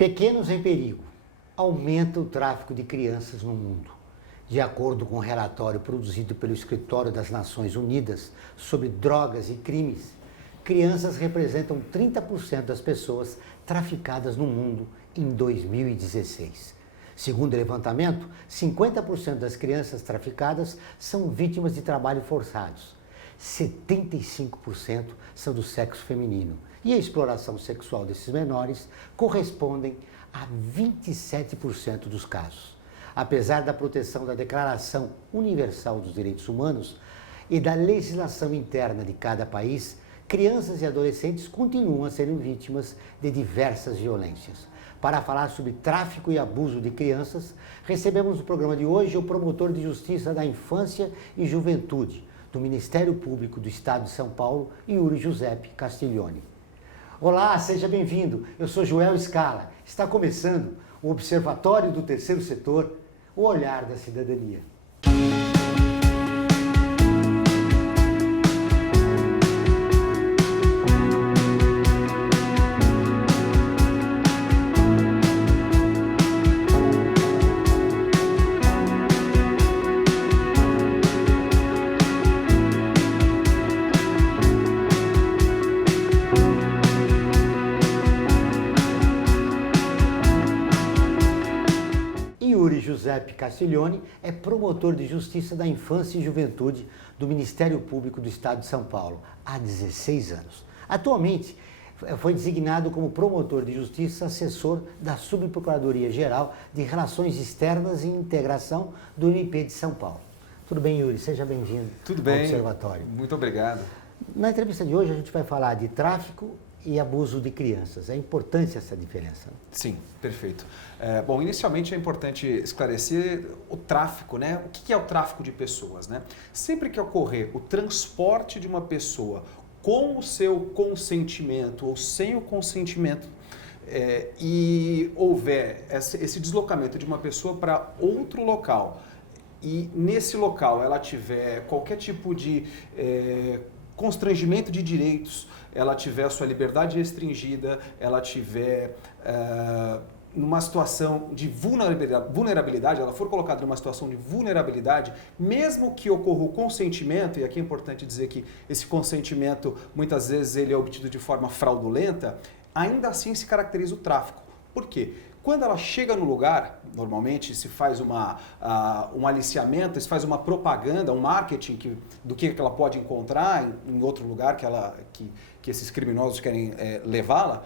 Pequenos em perigo. Aumenta o tráfico de crianças no mundo. De acordo com um relatório produzido pelo Escritório das Nações Unidas sobre drogas e crimes, crianças representam 30% das pessoas traficadas no mundo em 2016. Segundo o levantamento, 50% das crianças traficadas são vítimas de trabalho forçados. 75% são do sexo feminino e a exploração sexual desses menores correspondem a 27% dos casos. Apesar da proteção da Declaração Universal dos Direitos Humanos e da legislação interna de cada país, crianças e adolescentes continuam a serem vítimas de diversas violências. Para falar sobre tráfico e abuso de crianças, recebemos no programa de hoje o promotor de Justiça da Infância e Juventude do Ministério Público do Estado de São Paulo, Yuri Giuseppe Castiglione. Olá, seja bem-vindo. Eu sou Joel Scala. Está começando o Observatório do Terceiro Setor, o olhar da cidadania. Giuseppe Castiglione é promotor de Justiça da Infância e Juventude do Ministério Público do Estado de São Paulo há 16 anos. Atualmente, foi designado como promotor de Justiça assessor da Subprocuradoria-Geral de Relações Externas e Integração do MP de São Paulo. Tudo bem, Yuri? Seja bem-vindo ao Observatório. Muito obrigado. Na entrevista de hoje, a gente vai falar de tráfico e abuso de crianças. É importante essa diferença? Sim, perfeito. Bom, inicialmente é importante esclarecer o tráfico, né? O que é o tráfico de pessoas, né? Sempre que ocorrer o transporte de uma pessoa com o seu consentimento ou sem o consentimento e houver esse deslocamento de uma pessoa para outro local e nesse local ela tiver qualquer tipo de constrangimento de direitos, ela tiver a sua liberdade restringida, ela tiver numa situação de vulnerabilidade, ela for colocada numa situação de vulnerabilidade, mesmo que ocorra o consentimento, e aqui é importante dizer que esse consentimento muitas vezes ele é obtido de forma fraudulenta, ainda assim se caracteriza o tráfico. Por quê? Quando ela chega no lugar, normalmente se faz um aliciamento, se faz uma propaganda, um marketing do que ela pode encontrar em outro lugar que esses criminosos querem levá-la.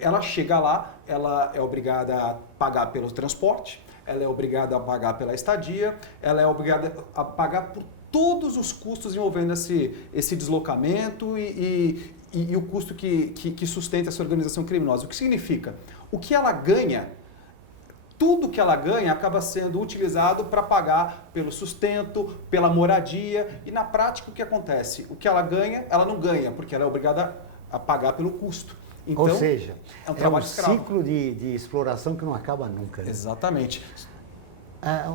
Ela chega lá, ela é obrigada a pagar pelo transporte, ela é obrigada a pagar pela estadia, ela é obrigada a pagar por todos os custos envolvendo esse deslocamento e o custo que sustenta essa organização criminosa. O que significa? O que ela ganha, tudo que ela ganha acaba sendo utilizado para pagar pelo sustento, pela moradia e na prática o que acontece? O que ela ganha, ela não ganha, porque ela é obrigada a pagar pelo custo. Então, ou seja, é um ciclo de exploração que não acaba nunca. Né? Exatamente.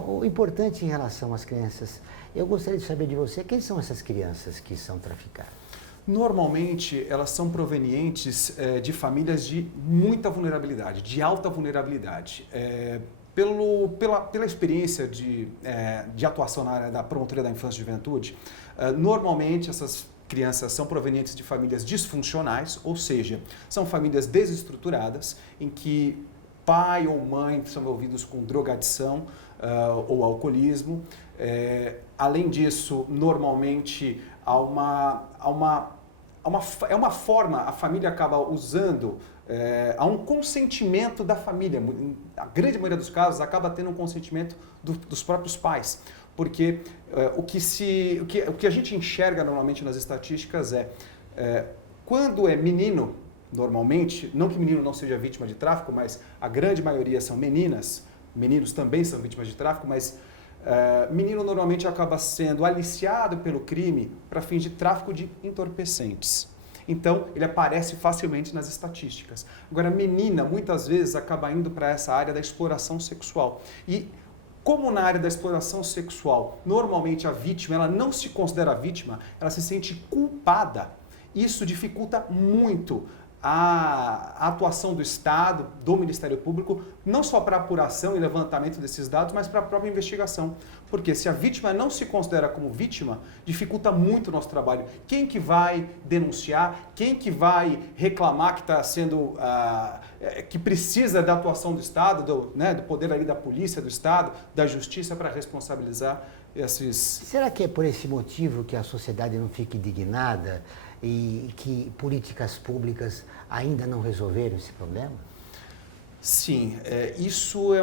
O importante em relação às crianças, eu gostaria de saber de você, quem são essas crianças que são traficadas? Normalmente, elas são provenientes de famílias de muita vulnerabilidade, de alta vulnerabilidade. Pela experiência de atuação na área da promotoria da infância e juventude, normalmente essas crianças são provenientes de famílias disfuncionais, ou seja, são famílias desestruturadas, em que pai ou mãe são envolvidos com drogadição ou alcoolismo. Além disso, normalmente há uma forma, a família acaba usando, há um consentimento da família, a grande maioria dos casos acaba tendo um consentimento dos próprios pais, porque o que a gente enxerga normalmente nas estatísticas quando é menino, normalmente, não que menino não seja vítima de tráfico, mas a grande maioria são meninas, meninos também são vítimas de tráfico, mas menino normalmente acaba sendo aliciado pelo crime para fins de tráfico de entorpecentes. Então, ele aparece facilmente nas estatísticas. Agora, menina, muitas vezes, acaba indo para essa área da exploração sexual. E, como na área da exploração sexual, normalmente a vítima ela não se considera vítima, ela se sente culpada. Isso dificulta muito a atuação do Estado, do Ministério Público, não só para apuração e levantamento desses dados, mas para a própria investigação. Porque se a vítima não se considera como vítima, dificulta muito o nosso trabalho. Quem que vai denunciar? Quem que vai reclamar que está sendo, que precisa da atuação do Estado, do poder ali da polícia, do Estado, da justiça para responsabilizar esses... Será que é por esse motivo que a sociedade não fica indignada e que políticas públicas ainda não resolveram esse problema? Sim, isso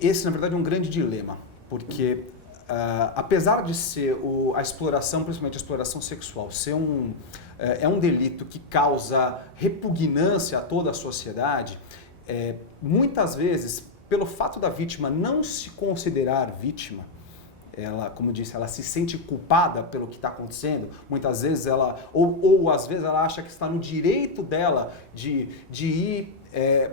esse, na verdade, é um grande dilema, porque apesar de ser a exploração, principalmente a exploração sexual, ser um delito que causa repugnância a toda a sociedade, muitas vezes, pelo fato da vítima não se considerar vítima, ela, como eu disse, ela se sente culpada pelo que está acontecendo. Muitas vezes ou às vezes ela acha que está no direito dela de ir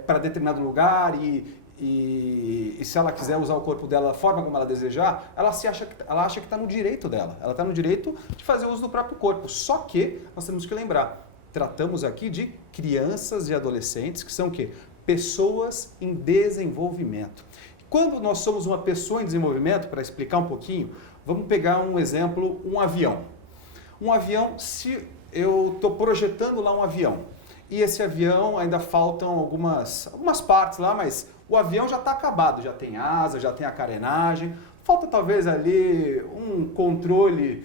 para determinado lugar e se ela quiser usar o corpo dela da forma como ela desejar, ela acha que está no direito dela. Ela está no direito de fazer uso do próprio corpo. Só que nós temos que lembrar, tratamos aqui de crianças e adolescentes que são o quê? Pessoas em desenvolvimento. Quando nós somos uma pessoa em desenvolvimento, para explicar um pouquinho, vamos pegar um exemplo, um avião. Um avião, se eu estou projetando lá um avião, e esse avião ainda faltam algumas partes lá, mas o avião já está acabado, já tem asa, já tem a carenagem, falta talvez ali um controle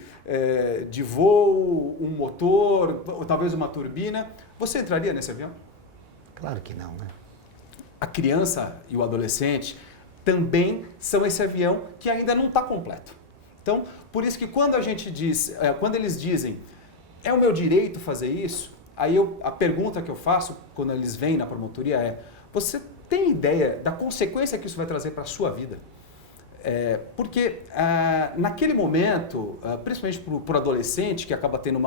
de voo, um motor, ou talvez uma turbina. Você entraria nesse avião? Claro que não, né? A criança e o adolescente também são esse avião que ainda não está completo. Então, por isso que quando a gente diz, quando eles dizem, é o meu direito fazer isso, aí a pergunta que eu faço quando eles vêm na promotoria é, você tem ideia da consequência que isso vai trazer para a sua vida? Porque naquele momento, principalmente para o adolescente, que acaba tendo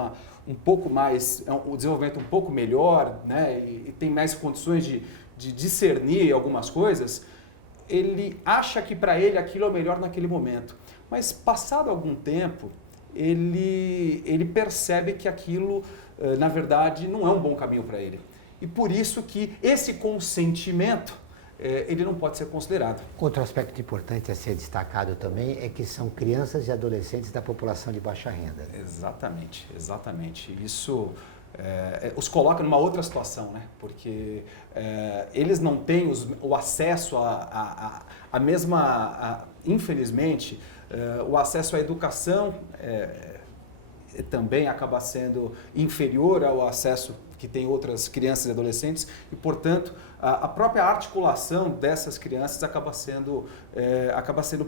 um pouco mais, um desenvolvimento um pouco melhor, né, e tem mais condições de discernir algumas coisas, ele acha que para ele aquilo é o melhor naquele momento. Mas passado algum tempo, ele percebe que aquilo, na verdade, não é um bom caminho para ele. E por isso que esse consentimento, ele não pode ser considerado. Outro aspecto importante a ser destacado também é que são crianças e adolescentes da população de baixa renda. Exatamente, exatamente. Isso os coloca numa outra situação, né? Porque eles não têm o acesso a mesma, infelizmente, o acesso à educação também acaba sendo inferior ao acesso que tem outras crianças e adolescentes e, portanto, a própria articulação dessas crianças acaba sendo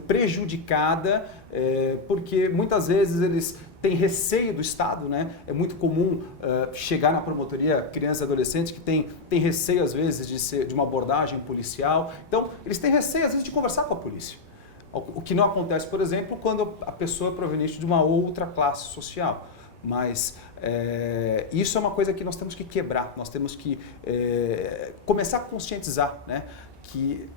prejudicada porque muitas vezes eles têm receio do Estado, né? É muito comum chegar na promotoria crianças e adolescentes que têm receio às vezes de uma abordagem policial. Então, eles têm receio às vezes de conversar com a polícia. O que não acontece, por exemplo, quando a pessoa é proveniente de uma outra classe social. Mas isso é uma coisa que nós temos que quebrar, nós temos que começar a conscientizar, né? Que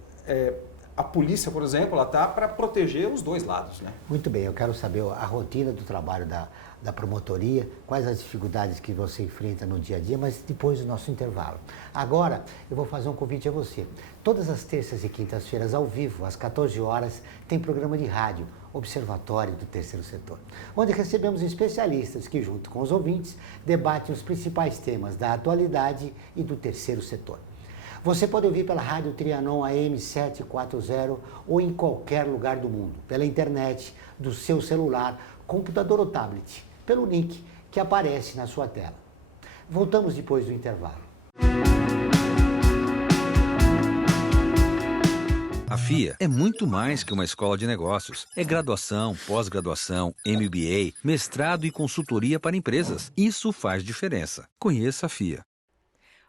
a polícia, por exemplo, ela está para proteger os dois lados, né? Muito bem, eu quero saber a rotina do trabalho da promotoria, quais as dificuldades que você enfrenta no dia a dia, mas depois do nosso intervalo. Agora, eu vou fazer um convite a você. Todas as terças e quintas-feiras, ao vivo, às 14 horas, tem programa de rádio, Observatório do Terceiro Setor, onde recebemos especialistas que, junto com os ouvintes, debatem os principais temas da atualidade e do terceiro setor. Você pode ouvir pela Rádio Trianon AM 740 ou em qualquer lugar do mundo, pela internet, do seu celular, computador ou tablet, pelo link que aparece na sua tela. Voltamos depois do intervalo. A FIA é muito mais que uma escola de negócios. É graduação, pós-graduação, MBA, mestrado e consultoria para empresas. Isso faz diferença. Conheça a FIA.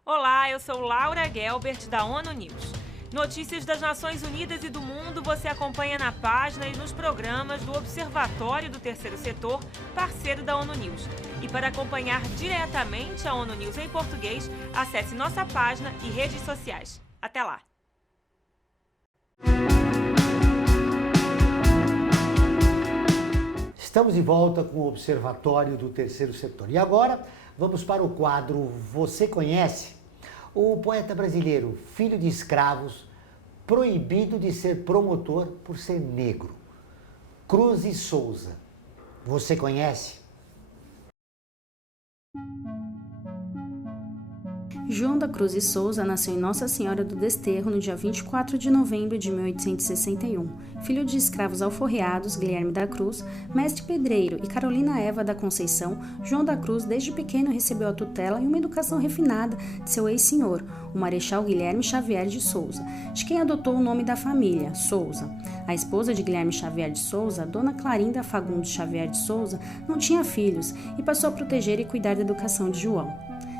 Olá, eu sou Laura Gelbert, da ONU News. Notícias das Nações Unidas e do mundo você acompanha na página e nos programas do Observatório do Terceiro Setor, parceiro da ONU News. E para acompanhar diretamente a ONU News em português, acesse nossa página e redes sociais. Até lá! Estamos de volta com o Observatório do Terceiro Setor. E agora Vamos para o quadro Você Conhece? O poeta brasileiro, filho de escravos, proibido de ser promotor por ser negro. Cruz e Souza. Você conhece? João da Cruz e Souza nasceu em Nossa Senhora do Desterro no dia 24 de novembro de 1861. Filho de escravos alforreados, Guilherme da Cruz, mestre pedreiro e Carolina Eva da Conceição, João da Cruz desde pequeno recebeu a tutela e uma educação refinada de seu ex-senhor, o Marechal Guilherme Xavier de Souza, de quem adotou o nome da família, Souza. A esposa de Guilherme Xavier de Souza, Dona Clarinda Fagundes Xavier de Souza, não tinha filhos e passou a proteger e cuidar da educação de João.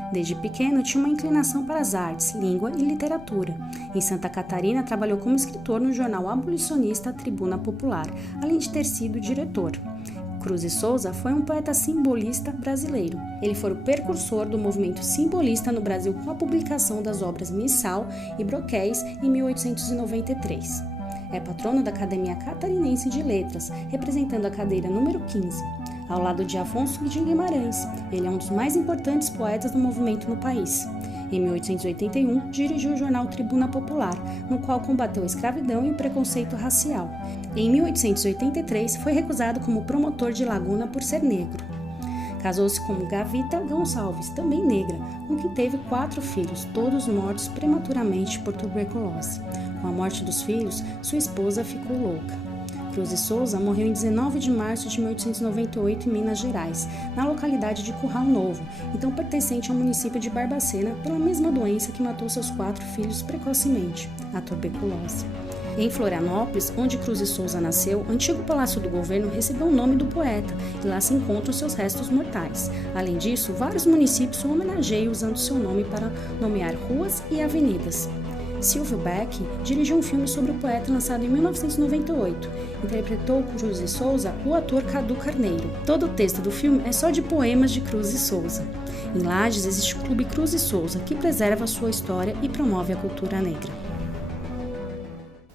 Desde pequeno tinha uma inclinação para as artes, língua e literatura. Em Santa Catarina trabalhou como escritor no jornal abolicionista Tribuna Popular, além de ter sido diretor. Cruz e Souza foi um poeta simbolista brasileiro. Ele foi o precursor do movimento simbolista no Brasil com a publicação das obras Missal e Broquéis em 1893. É patrono da Academia Catarinense de Letras, representando a cadeira número 15. Ao lado de Afonso de Guimarães, ele é um dos mais importantes poetas do movimento no país. Em 1881, dirigiu o jornal Tribuna Popular, no qual combateu a escravidão e o preconceito racial. Em 1883, foi recusado como promotor de Laguna por ser negro. Casou-se com Gavita Gonçalves, também negra, com quem teve 4 filhos, todos mortos prematuramente por tuberculose. Com a morte dos filhos, sua esposa ficou louca. Cruz e Souza morreu em 19 de março de 1898 em Minas Gerais, na localidade de Curral Novo, então pertencente ao município de Barbacena, pela mesma doença que matou seus 4 filhos precocemente, a tuberculose. Em Florianópolis, onde Cruz e Souza nasceu, o antigo Palácio do Governo recebeu o nome do poeta e lá se encontram seus restos mortais. Além disso, vários municípios o homenageiam usando seu nome para nomear ruas e avenidas. Silvio Beck dirigiu um filme sobre o poeta lançado em 1998. Interpretou Cruz e Souza o ator Cadu Carneiro. Todo o texto do filme é só de poemas de Cruz e Souza. Em Lages existe o Clube Cruz e Souza, que preserva a sua história e promove a cultura negra.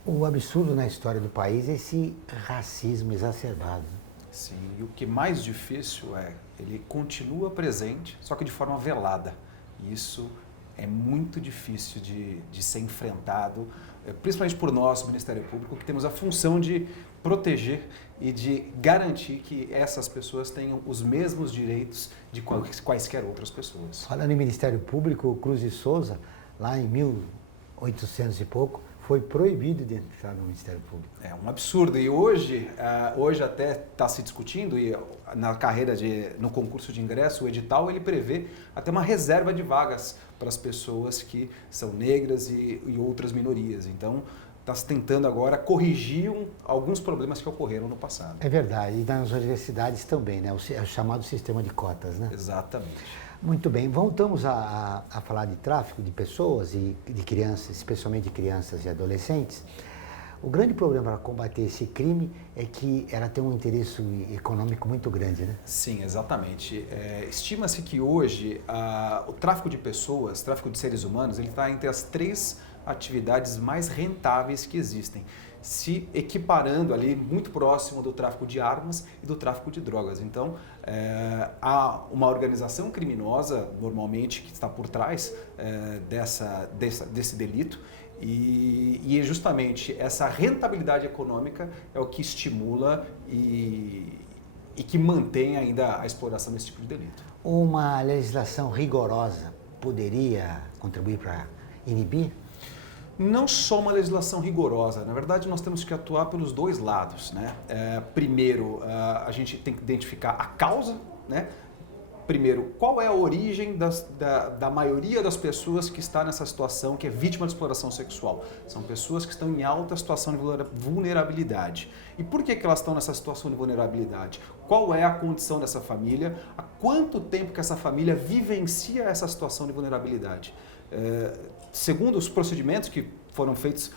O absurdo na história do país é esse racismo exacerbado. Sim, e o que mais difícil é, ele continua presente, só que de forma velada. E isso é muito difícil de ser enfrentado, principalmente por nós, Ministério Público, que temos a função de proteger e de garantir que essas pessoas tenham os mesmos direitos de quaisquer outras pessoas. Falando em Ministério Público, o Cruz e Souza, lá em 1800 e pouco, foi proibido de entrar no Ministério Público. É um absurdo. E hoje até está se discutindo, e na carreira no concurso de ingresso, o edital, ele prevê até uma reserva de vagas para as pessoas que são negras e outras minorias. Então, está se tentando agora corrigir alguns problemas que ocorreram no passado. É verdade. E nas universidades também, né? O chamado sistema de cotas, né? Exatamente. Muito bem, voltamos a falar de tráfico de pessoas e de crianças, especialmente de crianças e adolescentes. O grande problema para combater esse crime é que ela tem um interesse econômico muito grande, né? Sim, exatamente. Estima-se que hoje o tráfico de pessoas, tráfico de seres humanos, ele está entre as 3 atividades mais rentáveis que existem, se equiparando ali muito próximo do tráfico de armas e do tráfico de drogas. Então, há uma organização criminosa, normalmente, que está por trás desse delito, e justamente essa rentabilidade econômica é o que estimula e que mantém ainda a exploração desse tipo de delito. Uma legislação rigorosa poderia contribuir para inibir? Não só uma legislação rigorosa, na verdade nós temos que atuar pelos 2 lados, né? Primeiro, a gente tem que identificar a causa, né? Primeiro, qual é a origem da maioria das pessoas que está nessa situação, que é vítima de exploração sexual? São pessoas que estão em alta situação de vulnerabilidade. E por que elas estão nessa situação de vulnerabilidade? Qual é a condição dessa família? Há quanto tempo que essa família vivencia essa situação de vulnerabilidade? Segundo os procedimentos que foram feitos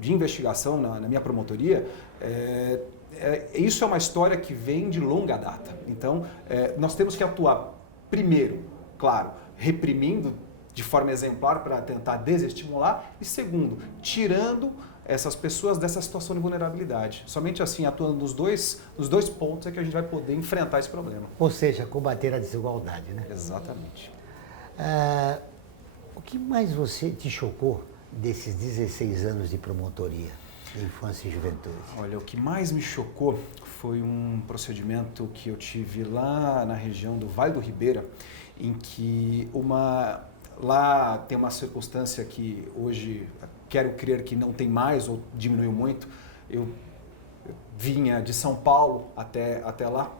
de investigação na minha promotoria, isso é uma história que vem de longa data. Então, nós temos que atuar, primeiro, claro, reprimindo de forma exemplar para tentar desestimular, e segundo, tirando essas pessoas dessa situação de vulnerabilidade. Somente assim, atuando nos dois pontos, é que a gente vai poder enfrentar esse problema. Ou seja, combater a desigualdade, né? Exatamente. O que mais você te chocou desses 16 anos de promotoria de infância e juventude? Olha, o que mais me chocou foi um procedimento que eu tive lá na região do Vale do Ribeira, em que lá tem uma circunstância que hoje quero crer que não tem mais ou diminuiu muito. Eu vinha de São Paulo até lá,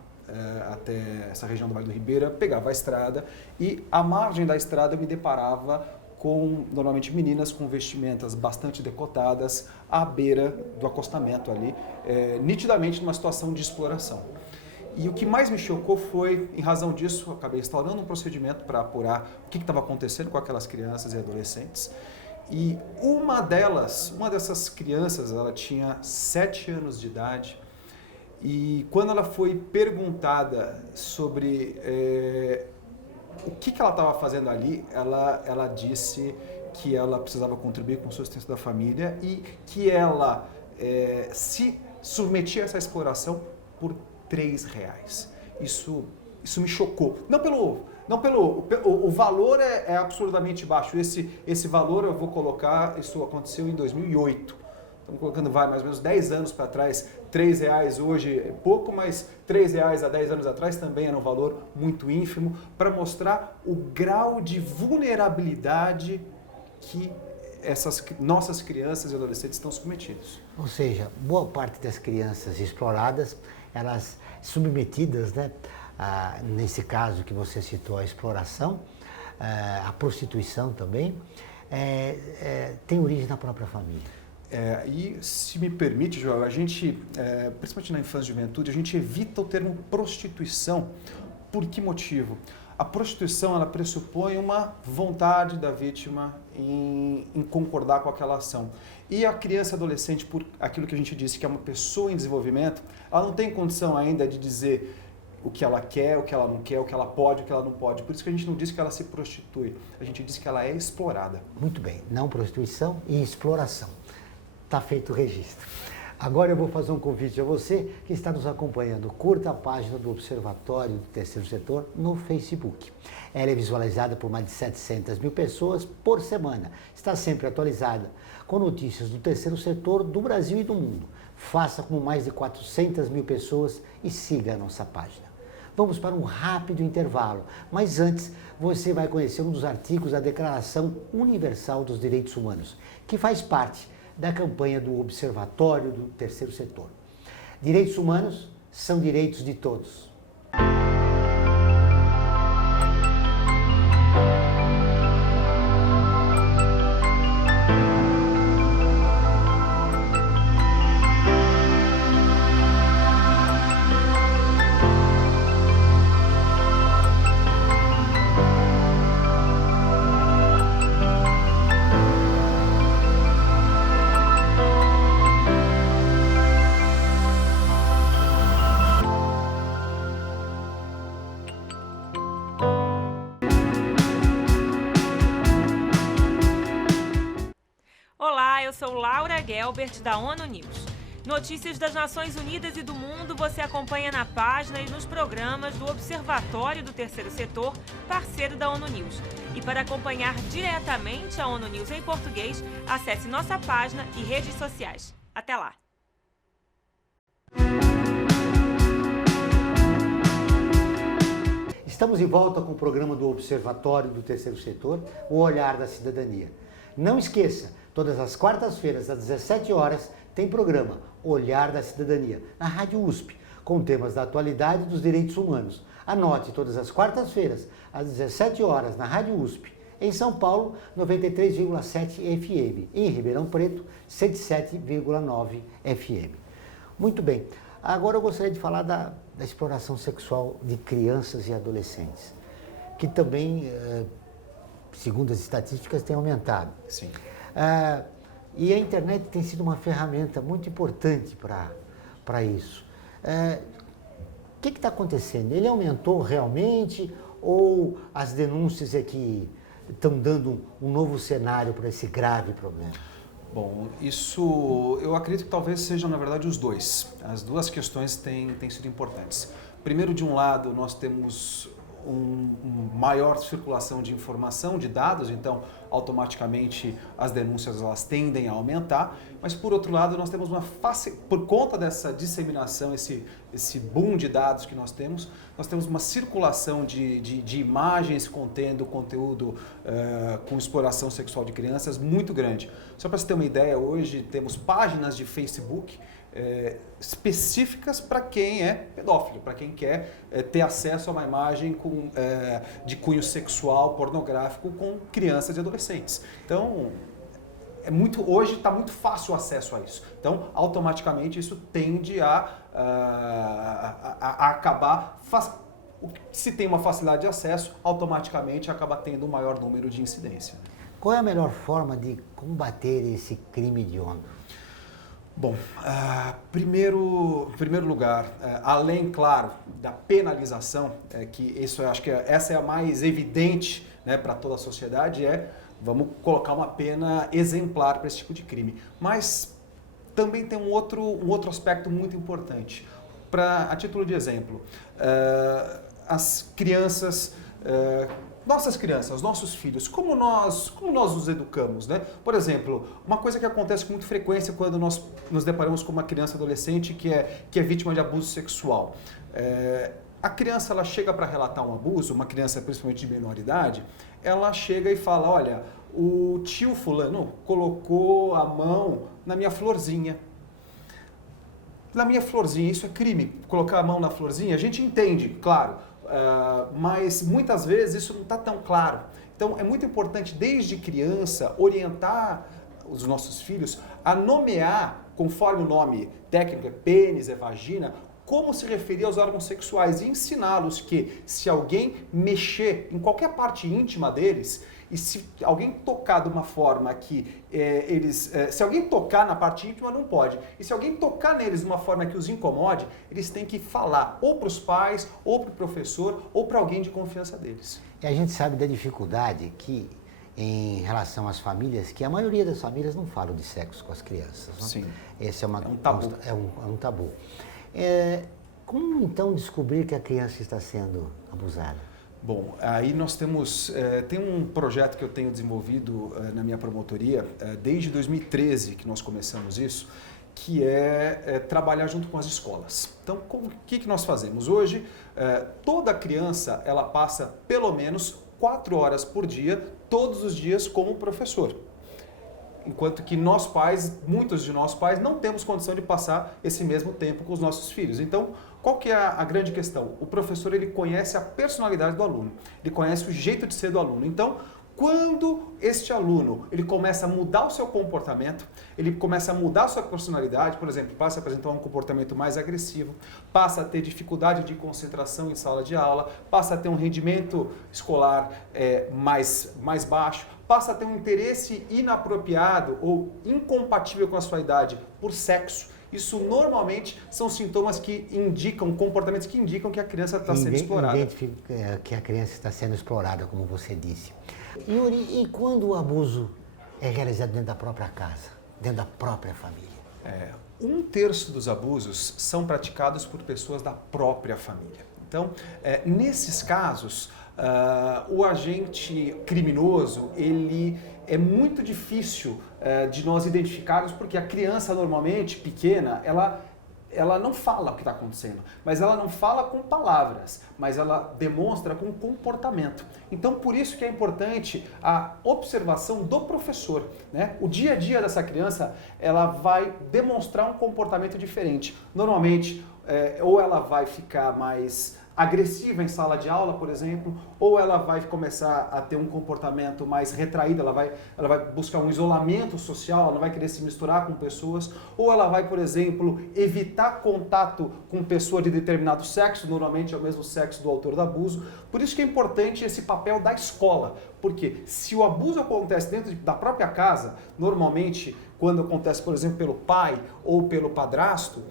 até essa região do Vale do Ribeira, pegava a estrada e à margem da estrada eu me deparava com, normalmente, meninas com vestimentas bastante decotadas à beira do acostamento ali, nitidamente numa situação de exploração. E o que mais me chocou foi, em razão disso, eu acabei instaurando um procedimento para apurar o que estava acontecendo com aquelas crianças e adolescentes. E uma dessas crianças, ela tinha 7 anos de idade, e quando ela foi perguntada sobre o que ela estava fazendo ali, ela disse que ela precisava contribuir com o sustento da família e que ela se submetia a essa exploração por R$3. Isso me chocou. O valor é absurdamente baixo. Esse valor eu vou colocar, isso aconteceu em 2008. Estamos colocando, mais ou menos 10 anos para trás. R$3 hoje é pouco, mas R$3 há 10 anos atrás também era um valor muito ínfimo, para mostrar o grau de vulnerabilidade que essas nossas crianças e adolescentes estão submetidos. Ou seja, boa parte das crianças exploradas, elas submetidas, né, nesse caso que você citou, a exploração, a prostituição também, tem origem na própria família. E se me permite, Joel, a gente, principalmente na infância e juventude, a gente evita o termo prostituição. Por que motivo? A prostituição, ela pressupõe uma vontade da vítima em concordar com aquela ação. E a criança e adolescente, por aquilo que a gente disse que é uma pessoa em desenvolvimento, ela não tem condição ainda de dizer o que ela quer, o que ela não quer, o que ela pode, o que ela não pode. Por isso que a gente não diz que ela se prostitui, a gente diz que ela é explorada. Muito bem, não prostituição e exploração. Está feito o registro. Agora eu vou fazer um convite a você que está nos acompanhando. Curta a página do Observatório do Terceiro Setor no Facebook. Ela é visualizada por mais de 700 mil pessoas por semana. Está sempre atualizada com notícias do terceiro setor do Brasil e do mundo. Faça como mais de 400 mil pessoas e siga a nossa página. Vamos para um rápido intervalo, mas antes você vai conhecer um dos artigos da Declaração Universal dos Direitos Humanos, que faz parte da campanha do Observatório do Terceiro Setor. Direitos humanos são direitos de todos. Olá, eu sou Laura Gelbert, da ONU News. Notícias das Nações Unidas e do mundo você acompanha na página e nos programas do Observatório do Terceiro Setor, parceiro da ONU News. E para acompanhar diretamente a ONU News em português, acesse nossa página e redes sociais. Até lá! Estamos de volta com o programa do Observatório do Terceiro Setor, o Olhar da Cidadania. Não esqueça, todas as quartas-feiras, às 17 horas, tem programa Olhar da Cidadania, na Rádio USP, com temas da atualidade e dos direitos humanos. Anote, todas as quartas-feiras, às 17 horas, na Rádio USP. Em São Paulo, 93,7 FM. Em Ribeirão Preto, 107,9 FM. Muito bem. Agora eu gostaria de falar da exploração sexual de crianças e adolescentes, que também, segundo as estatísticas, tem aumentado. Sim. E a internet tem sido uma ferramenta muito importante para isso. O que está acontecendo? Ele aumentou realmente ou as denúncias é que estão dando um novo cenário para esse grave problema? Bom, isso eu acredito que talvez sejam, na verdade, os dois. As duas questões têm sido importantes. Primeiro, de um lado, nós temos uma maior circulação de informação, de dados, então automaticamente as denúncias elas tendem a aumentar, mas por outro lado nós temos por conta dessa disseminação, esse boom de dados que nós temos uma circulação de imagens contendo conteúdo com exploração sexual de crianças muito grande. Só para você ter uma ideia, hoje temos páginas de Facebook específicas para quem é pedófilo, para quem quer ter acesso a uma imagem de cunho sexual, pornográfico com crianças e adolescentes. Então, hoje está muito fácil o acesso a isso. Então, automaticamente isso tende a acabar. Se tem uma facilidade de acesso, automaticamente acaba tendo um maior número de incidência. Qual é a melhor forma de combater esse crime hediondo? Bom, em primeiro lugar, além, claro, da penalização, acho que essa é a mais evidente, né, para toda a sociedade, vamos colocar uma pena exemplar para esse tipo de crime. Mas também tem um outro aspecto muito importante. A título de exemplo, as crianças... Nossas crianças, nossos filhos, como nós os educamos, né? Por exemplo, uma coisa que acontece com muita frequência quando nós nos deparamos com uma criança adolescente que é vítima de abuso sexual. A criança ela chega para relatar um abuso, uma criança principalmente de menor idade, ela chega e fala, olha, o tio fulano colocou a mão na minha florzinha. Na minha florzinha, isso é crime, colocar a mão na florzinha? A gente entende, claro. Mas muitas vezes isso não está tão claro. Então é muito importante desde criança orientar os nossos filhos a nomear, conforme o nome técnico é pênis, é vagina, como se referir aos órgãos sexuais e ensiná-los que se alguém mexer em qualquer parte íntima deles e se alguém tocar de uma forma que se alguém tocar na parte íntima não pode, e se alguém tocar neles de uma forma que os incomode, eles têm que falar ou para os pais, ou para o professor, ou para alguém de confiança deles. E a gente sabe da dificuldade que, em relação às famílias, que a maioria das famílias não falam de sexo com as crianças. Não? Sim. Esse é um tabu. É um tabu. Como então descobrir que a criança está sendo abusada? Bom, aí nós tem um projeto que eu tenho desenvolvido na minha promotoria desde 2013 que nós começamos isso, que é trabalhar junto com as escolas. Então, o que nós fazemos? Hoje, toda criança ela passa pelo menos 4 horas por dia, todos os dias, como professor. Enquanto que nós pais, muitos de nós pais, não temos condição de passar esse mesmo tempo com os nossos filhos. Então, qual que é a grande questão? O professor ele conhece a personalidade do aluno, ele conhece o jeito de ser do aluno. Então, quando este aluno ele começa a mudar o seu comportamento, ele começa a mudar a sua personalidade, por exemplo, passa a apresentar um comportamento mais agressivo, passa a ter dificuldade de concentração em sala de aula, passa a ter um rendimento escolar mais baixo, passa a ter um interesse inapropriado ou incompatível com a sua idade por sexo. Isso normalmente são sintomas que indicam, comportamentos que indicam que a criança está sendo explorada. Identifica que a criança está sendo explorada, como você disse. Yuri, e quando o abuso é realizado dentro da própria casa, dentro da própria família? 1/3 dos abusos são praticados por pessoas da própria família. Então, nesses casos, o agente criminoso, ele é muito difícil de nós identificarmos, porque a criança normalmente, pequena, ela não fala o que está acontecendo, mas ela não fala com palavras, mas ela demonstra com comportamento. Então, por isso que é importante a observação do professor, né? O dia a dia dessa criança, ela vai demonstrar um comportamento diferente. Normalmente, ou ela vai ficar mais agressiva em sala de aula, por exemplo, ou ela vai começar a ter um comportamento mais retraído, ela vai buscar um isolamento social, ela não vai querer se misturar com pessoas, ou ela vai, por exemplo, evitar contato com pessoa de determinado sexo, normalmente é o mesmo sexo do autor do abuso. Por isso que é importante esse papel da escola, porque se o abuso acontece dentro da própria casa, normalmente quando acontece, por exemplo, pelo pai ou pelo padrasto,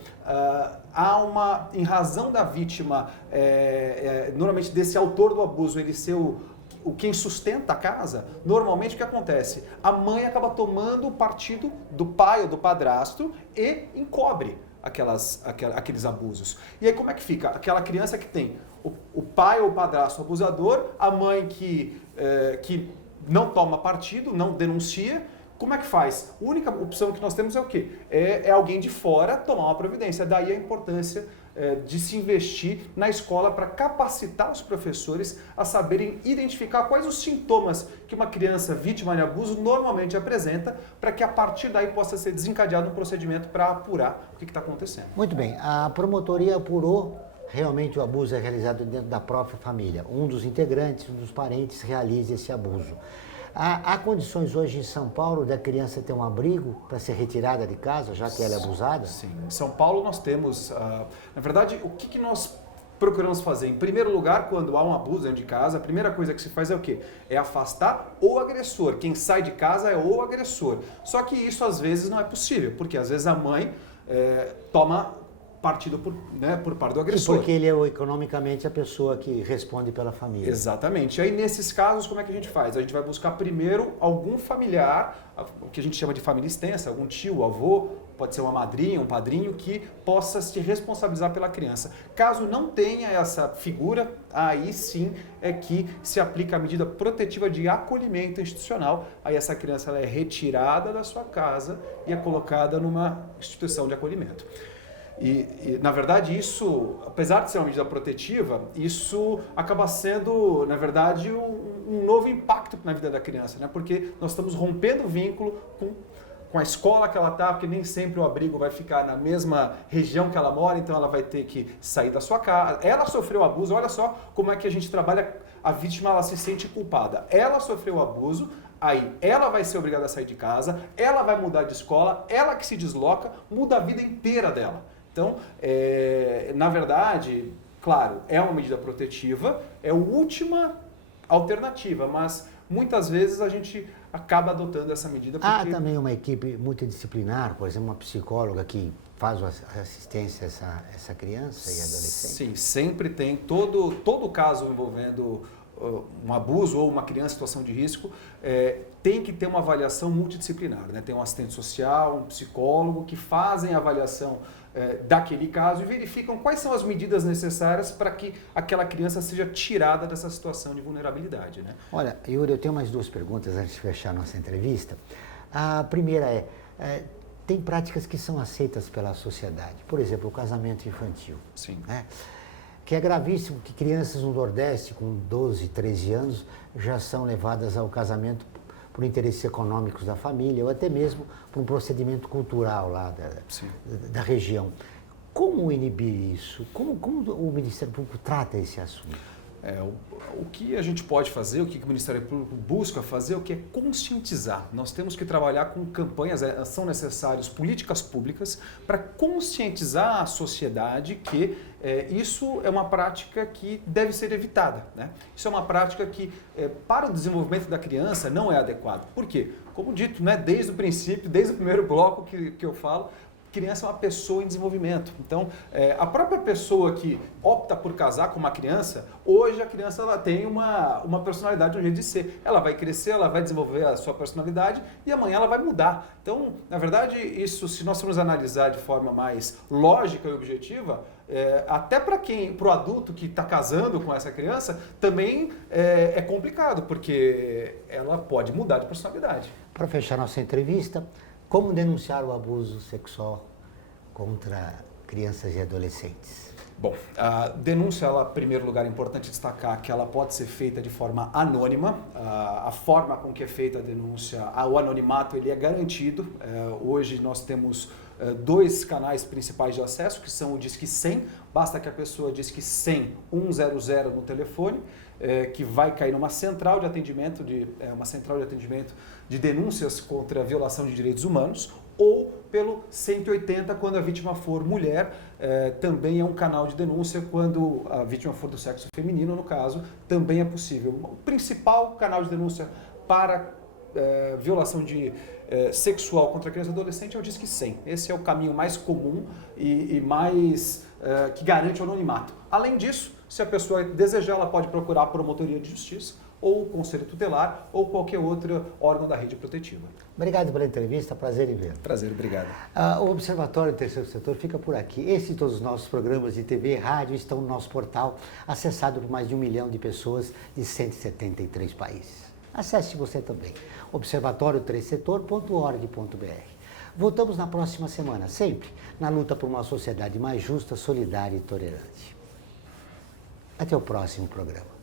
em razão da vítima, normalmente desse autor do abuso, ele ser quem sustenta a casa, normalmente o que acontece? A mãe acaba tomando o partido do pai ou do padrasto e encobre aqueles abusos. E aí como é que fica? Aquela criança que tem o pai ou o padrasto abusador, a mãe que não toma partido, não denuncia. Como é que faz? A única opção que nós temos é o quê? É alguém de fora tomar uma providência. Daí a importância de se investir na escola para capacitar os professores a saberem identificar quais os sintomas que uma criança vítima de abuso normalmente apresenta, para que a partir daí possa ser desencadeado um procedimento para apurar o que está acontecendo. Muito bem, a promotoria apurou realmente o abuso é realizado dentro da própria família. Um dos integrantes, um dos parentes realiza esse abuso. Há condições hoje em São Paulo da criança ter um abrigo para ser retirada de casa, já que ela é abusada? Sim, em São Paulo nós temos, na verdade, o que nós procuramos fazer? Em primeiro lugar, quando há um abuso dentro de casa, a primeira coisa que se faz é o quê? É afastar o agressor. Quem sai de casa é o agressor. Só que isso às vezes não é possível, porque às vezes a mãe toma partido por parte do agressor. Porque ele é economicamente a pessoa que responde pela família. Exatamente. E aí, nesses casos, como é que a gente faz? A gente vai buscar primeiro algum familiar, o que a gente chama de família extensa, algum tio, avô, pode ser uma madrinha, um padrinho, que possa se responsabilizar pela criança. Caso não tenha essa figura, aí sim é que se aplica a medida protetiva de acolhimento institucional. Aí essa criança ela é retirada da sua casa e é colocada numa instituição de acolhimento. E, na verdade, isso, apesar de ser uma medida protetiva, isso acaba sendo, na verdade, um novo impacto na vida da criança, né? Porque nós estamos rompendo o vínculo com a escola que ela está, porque nem sempre o abrigo vai ficar na mesma região que ela mora, então ela vai ter que sair da sua casa. Ela sofreu abuso, olha só como é que a gente trabalha, a vítima ela se sente culpada. Ela sofreu abuso, aí ela vai ser obrigada a sair de casa, ela vai mudar de escola, ela que se desloca, muda a vida inteira dela. Então, na verdade, claro, é uma medida protetiva, é a última alternativa, mas muitas vezes a gente acaba adotando essa medida porque... Há também uma equipe multidisciplinar, por exemplo, uma psicóloga que faz assistência a essa criança e adolescente? Sim, sempre tem. Todo caso envolvendo um abuso ou uma criança em situação de risco, tem que ter uma avaliação multidisciplinar, né? Tem um assistente social, um psicólogo que fazem a avaliação daquele caso e verificam quais são as medidas necessárias para que aquela criança seja tirada dessa situação de vulnerabilidade, né? Olha, Yuri, eu tenho mais duas perguntas antes de fechar a nossa entrevista. A primeira tem práticas que são aceitas pela sociedade, por exemplo, o casamento infantil. Sim. Né? Que é gravíssimo que crianças no Nordeste com 12, 13 anos já são levadas ao casamento por interesses econômicos da família ou até mesmo por um procedimento cultural lá da região. Como inibir isso? Como o Ministério Público trata esse assunto? O que a gente pode fazer, o que o Ministério Público busca fazer, o que é conscientizar. Nós temos que trabalhar com campanhas, são necessárias políticas públicas para conscientizar a sociedade que isso é uma prática que deve ser evitada, né? Isso é uma prática que, para o desenvolvimento da criança, não é adequado. Por quê? Como dito, né, desde o princípio, desde o primeiro bloco que eu falo, criança é uma pessoa em desenvolvimento. Então, a própria pessoa que opta por casar com uma criança, hoje a criança ela tem uma personalidade, um jeito de ser. Ela vai crescer, ela vai desenvolver a sua personalidade e amanhã ela vai mudar. Então, na verdade, isso, se nós formos analisar de forma mais lógica e objetiva, até para o adulto que está casando com essa criança, também é complicado, porque ela pode mudar de personalidade. Para fechar nossa entrevista, como denunciar o abuso sexual contra crianças e adolescentes? Bom, a denúncia, em primeiro lugar, é importante destacar que ela pode ser feita de forma anônima. A forma com que é feita a denúncia, o anonimato, ele é garantido. Hoje nós temos dois canais principais de acesso, que são o Disque 100. Basta que a pessoa disque 100 100 no telefone, que vai cair numa central de atendimento, de denúncias contra a violação de direitos humanos, ou pelo 180 quando a vítima for mulher, também é um canal de denúncia. Quando a vítima for do sexo feminino, no caso, também é possível. O principal canal de denúncia para violação sexual contra criança e adolescente é o Disque 100. Esse é o caminho mais comum e mais que garante o anonimato. Além disso, se a pessoa desejar, ela pode procurar a promotoria de justiça ou o Conselho Tutelar, ou qualquer outro órgão da rede protetiva. Obrigado pela entrevista, prazer em vê-lo. Prazer, obrigado. O Observatório do Terceiro Setor fica por aqui. Esse e todos os nossos programas de TV e rádio estão no nosso portal, acessado por mais de 1 milhão de pessoas de 173 países. Acesse você também, observatório3setor.org.br. Voltamos na próxima semana, sempre na luta por uma sociedade mais justa, solidária e tolerante. Até o próximo programa.